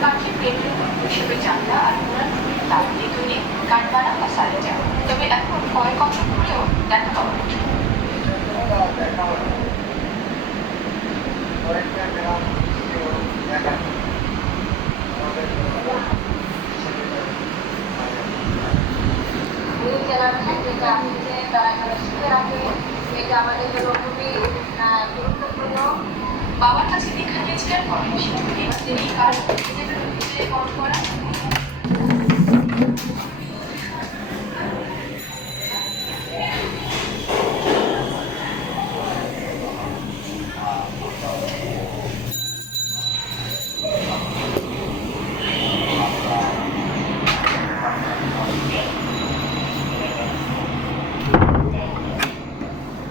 কাঠের পেন্ডেল হিসেবে জানলা আর পুরান তার তৈরি কাঠবাড়া বা সারিটা, তবে এখন কয়েক অংশ খুলেও দেখা পাওয়া যায়। বাবার কাছে দীক্ষা নিয়েছিলেন পরমেশ্বর, এবার তিনি কাজ নিজেদের করা